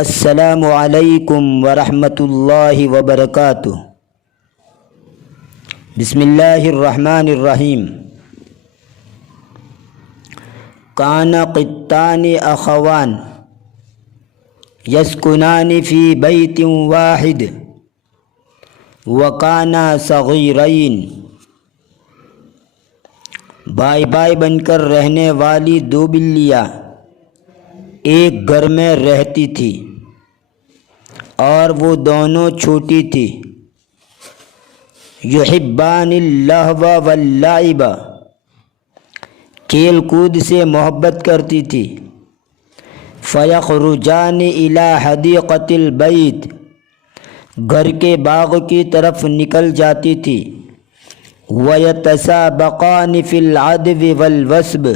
السلام علیکم ورحمۃ اللہ وبرکاتہ۔ بسم اللہ الرحمن الرحیم۔ کان قطان اخوان یسکنان فی بیت واحد وکانا صغیرین۔ بھائی بھائی بن کر رہنے والی دو بلیاں ایک گھر میں رہتی تھی اور وہ دونوں چھوٹی تھی۔ یحبان اللہو واللعب، کھیل کود سے محبت کرتی تھی۔ فیخرجان الی حدیقۃ البیت، گھر کے باغ کی طرف نکل جاتی تھی۔ ویتسابقان فی العدو والوثب،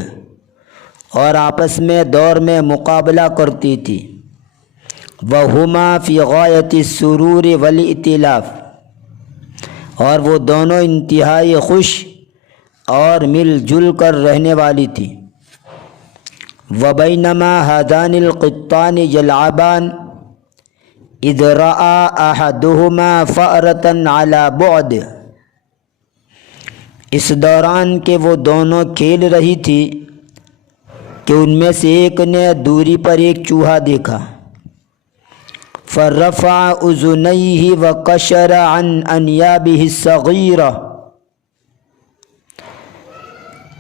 اور آپس میں دوڑ میں مقابلہ کرتی تھی۔ وہما فی غایۃ السرور والائتلاف، اور وہ دونوں انتہائی خوش اور مل جل کر رہنے والی تھی۔ وبینما ھذان القطان یلعبان اذ رأى احدہما فأرۃ علی بعد، اس دوران کہ وہ دونوں کھیل رہی تھی کہ ان میں سے ایک نے دوری پر ایک چوہا دیکھا۔ فرفع اذنیہ وقشر عن انیابہ الصغیرہ،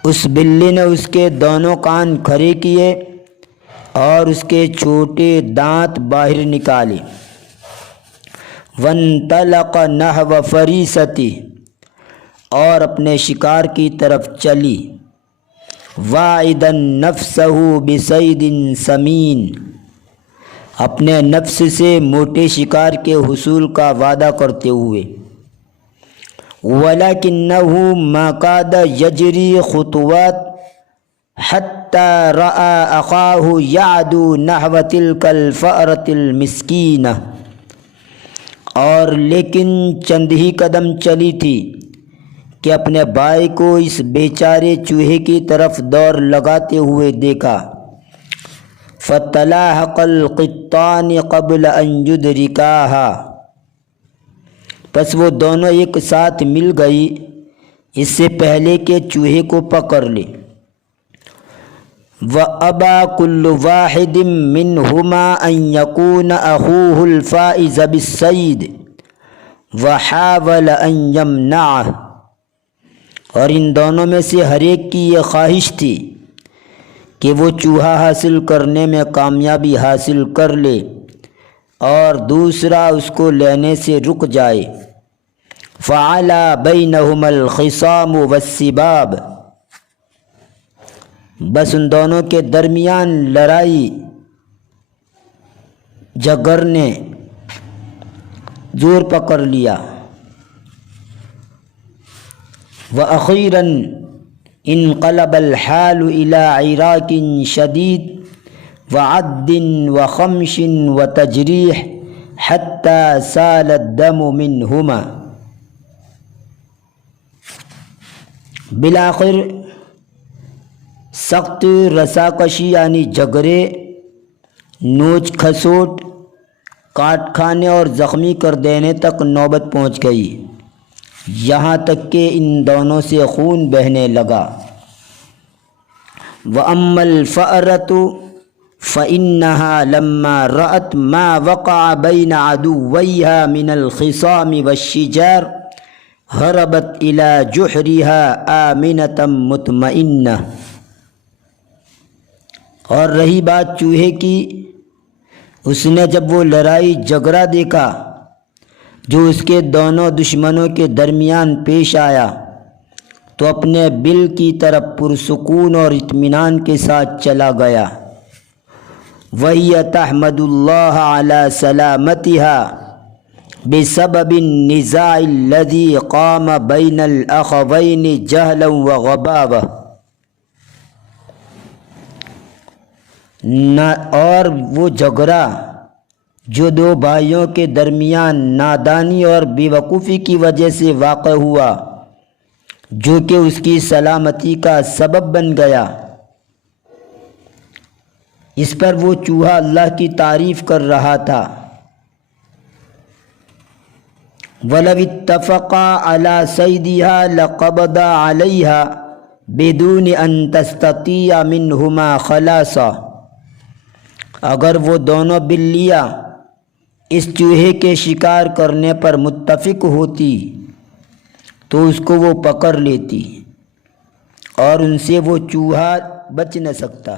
اس بلی نے اس کے دونوں کان کھڑے کیے اور اس کے چھوٹے دانت باہر نکالے۔ وانطلق نحو فریستی، اور اپنے شکار کی طرف چلی۔ واعدا نفسہ بصید سمین، اپنے نفس سے موٹے شکار کے حصول کا وعدہ کرتے ہوئے۔ ولکنہ ما کاد یجری خطوات حتی رأى اخاہ یعدو نحو تلک الفأرۃ المسکینہ، اور لیکن چند ہی قدم چلی تھی کہ اپنے بھائی کو اس بیچارے چوہے کی طرف دوڑ لگاتے ہوئے دیکھا۔ فتلاحق القطان قبل ان یدرکاہا، پس وہ دونوں ایک ساتھ مل گئی اس سے پہلے کہ چوہے کو پکڑ لے۔ وَأَبَى كُلُّ وَاحِدٍ مِّنْهُمَا أَن يَكُونَ أَخُوهُ الْفَائِزَ بِالصَّيْدِ وَحَاوَلَ أَن يَمْنَعَهُ، اور ان دونوں میں سے ہر ایک کی یہ خواہش تھی کہ وہ چوہا حاصل کرنے میں کامیابی حاصل کر لے اور دوسرا اس کو لینے سے رک جائے۔ فعلا بینہما الخصام والسباب، بس ان دونوں کے درمیان لڑائی جھگڑ نے زور پکڑ لیا۔ وأخیراً انقلب الحال إلى عراک شدید وعد وخمش وتجریح حتى سال الدم منهما، بالآخر سخت رساکشی یعنی جھگڑے، نوچ کھسوٹ، کاٹ کھانے اور زخمی کر دینے تک نوبت پہنچ گئی، یہاں تک کہ ان دونوں سے خون بہنے لگا۔ وَأَمَّا الْفَأْرَةُ فَإِنَّهَا لَمَّا رَأَتْ مَا وَقَعَ بَيْنَ عَدُوَّيْهَا مِنَ الْخِصَامِ وَالشِّجَارِ هَرَبَتْ إِلَى جُحْرِهَا آمِنَةً مُطْمَئِنَّةً، اور رہی بات چوہے کی، اس نے جب وہ لڑائی جھگڑا دیکھا جو اس کے دونوں دشمنوں کے درمیان پیش آیا تو اپنے بل کی طرف پرسکون اور اطمینان کے ساتھ چلا گیا۔ وَهِيَ تَحْمَدُ اللَّهَ عَلَى سَلَامَتِهَا بِسَبَبِ النِّزَاعِ الَّذِي قَامَ بَيْنَ الْأَخَوَيْنِ جَهْلًا وَغَبَابَةً، اور وہ جھگڑا جو دو بھائیوں کے درمیان نادانی اور بے وقوفی کی وجہ سے واقع ہوا، جو کہ اس کی سلامتی کا سبب بن گیا۔ اس پر وہ چوہا اللہ کی تعریف کر رہا تھا۔ وَلَوِ اتَّفَقَا عَلَى صَيْدِهَا لَقَبَضَا عَلَيْهَا بِدُونِ أَن تَسْتَطِيعَ مِنْهُمَا خَلَاصًا، اگر وہ دونوں بلیاں اس چوہے کے شکار کرنے پر متفق ہوتی تو اس کو وہ پکڑ لیتی اور ان سے وہ چوہا بچ نہ سکتا۔